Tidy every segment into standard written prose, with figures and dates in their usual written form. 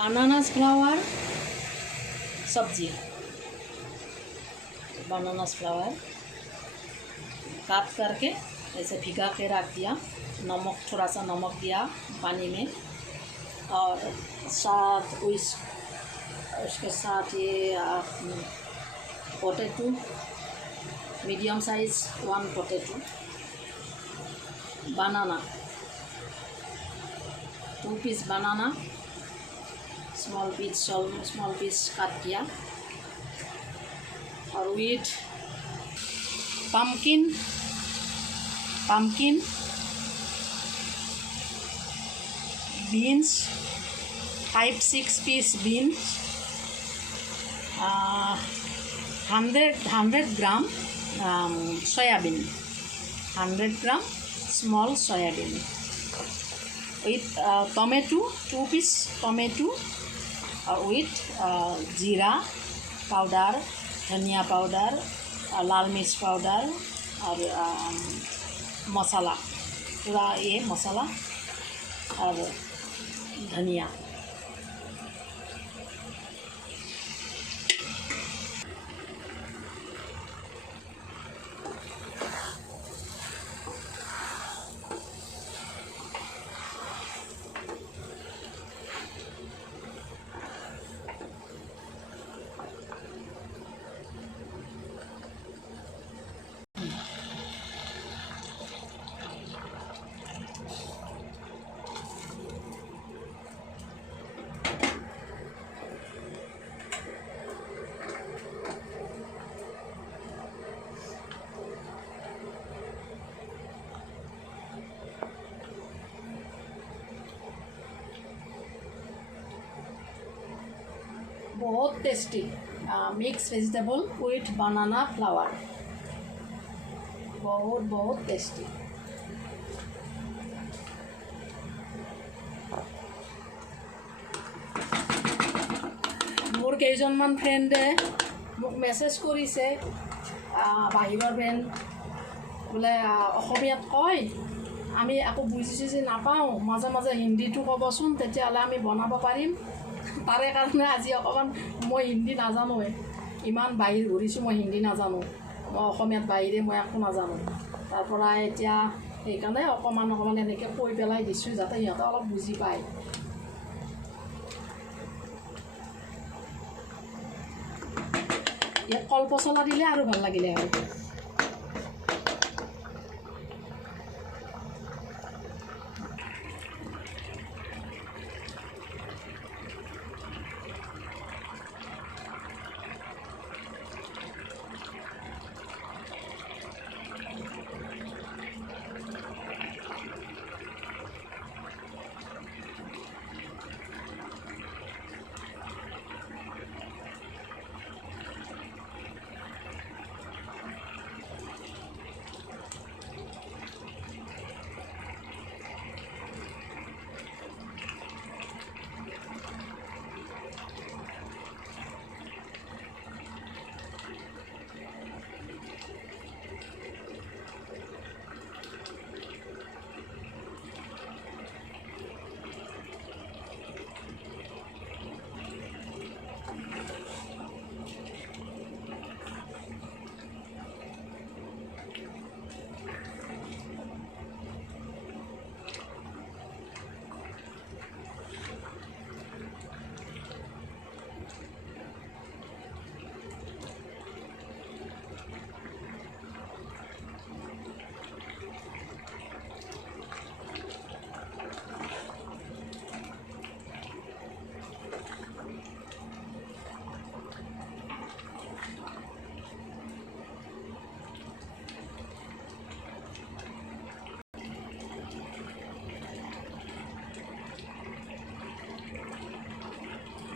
Bananas flour सब्जी, bananas flower काट करके ऐसे भिगा के रख दिया, नमक थोड़ा सा नमक दिया पानी में, और साथ उसके साथ ये पोटैटो मीडियम साइज 1 पोटैटो, बनाना 2 पीस बनाना स्मॉल पीस काट किया, और with pumpkin beans 5-6 piece beans, 100 gram soyabean, 100 gram small soyabean, with tomato 2 piece tomato, with jeera powder, dhaniya powder, लाल मिर्च पाउडर, और मसाला पूरा ये मसाला, और धनिया। बहुत tasty mix vegetable with banana flower, बहुत टेस्टी। मोर केइजनमान फ्रेंडे মোক मेसेज কৰিছে, বাহিৰৰ ফ্ৰেণ্ড বোলে অসমীয়াত কয়, আমি আকৌ বুজি নাপাওঁ, মাজে মাজে হিন্দীটো ক'বচোন, তেতিয়াহ'লে আমি বনাব পাৰিম। তাৰে কাৰণে আজি অকণমান মই হিন্দী নাজানোৱে, ইমান বাহিৰ ঘূৰিছোঁ, মই হিন্দী নাজানো, মই অসমীয়াত বাহিৰে মই একো নাজানো। তাৰপৰা এতিয়া সেইকাৰণে অকণমান এনেকৈ কৈ পেলাই দিছোঁ, যাতে সিহঁতে অলপ বুজি পায়। ইয়াত কল পচলা দিলে আৰু ভাল লাগিলে হয়।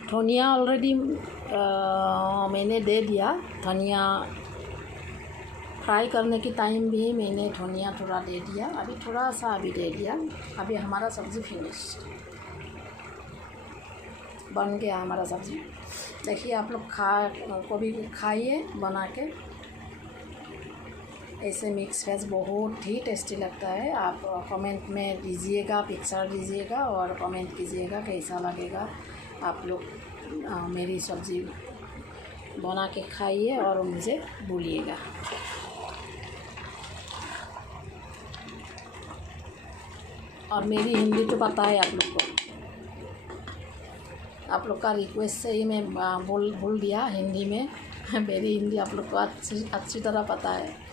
धनिया ऑलरेडी मैंने दे दिया, धनिया फ्राई करने की टाइम भी मैंने धनिया थोड़ा दे दिया, अभी थोड़ा सा अभी दे दिया। अभी हमारा सब्ज़ी फिनिश बन गया हमारा सब्ज़ी। देखिए आप लोग कभी खाइए बना के, ऐसे मिक्स वेज बहुत ही टेस्टी लगता है। आप कमेंट में दीजिएगा, पिक्चर दीजिएगा और कमेंट कीजिएगा कैसा लगेगा। आप लोग मेरी सब्ज़ी बना के खाइए और मुझे बोलिएगा। और मेरी हिंदी तो पता है आप लोग को, आप लोग का रिक्वेस्ट से ही मैं बोल दिया हिंदी में। मेरी हिंदी आप लोग को अच्छी तरह पता है।